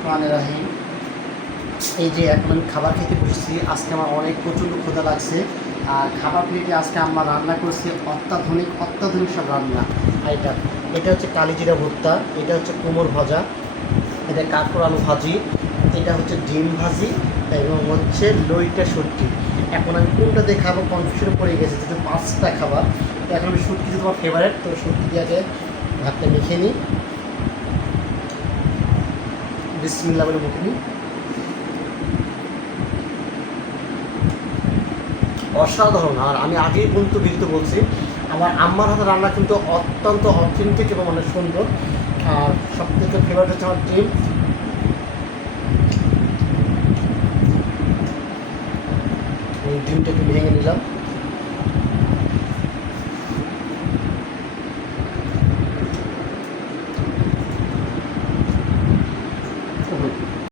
রহমানির রহিম। এই যে এখন আমি খাবার খেতে বসেছি। আজকে আমার অনেক প্রচণ্ড ক্ষুধা লাগছে। আর খাবার প্লেটে আজকে আমরা রান্না করছি অত্যাধুনিক সব রান্না আইটেম। এটা হচ্ছে কালিজিরা ভর্তা, এটা হচ্ছে কুমড় ভাজা, এটা কাঁকড় আলু ভাজি, এটা হচ্ছে ডিম ভাজি এবং হচ্ছে লইটা শুটকি। এখন আমি কোনটা দিয়ে খাবো কনফিউশনে পড়ে গেছে, যেহেতু 5টা খাবার। তো এখন আমি শুটকি তোমার ফেভারেট, তো শুটকি দিয়ে আগে ভাতটা মেখে নিই। বিসমিল্লাহ বলে মুখে নিই। অসাধারণ। আর আমি আগেই কিন্তু বিরত বলছি, আমার আম্মার হাতে রান্না কিন্তু অত্যন্ত অথেন্টিক এবং অনেক সুন্দর। আর সবথেকে ফেভারিট হচ্ছে আমার ডিম। এই ডিমটাকে ভেঙে নিলাম।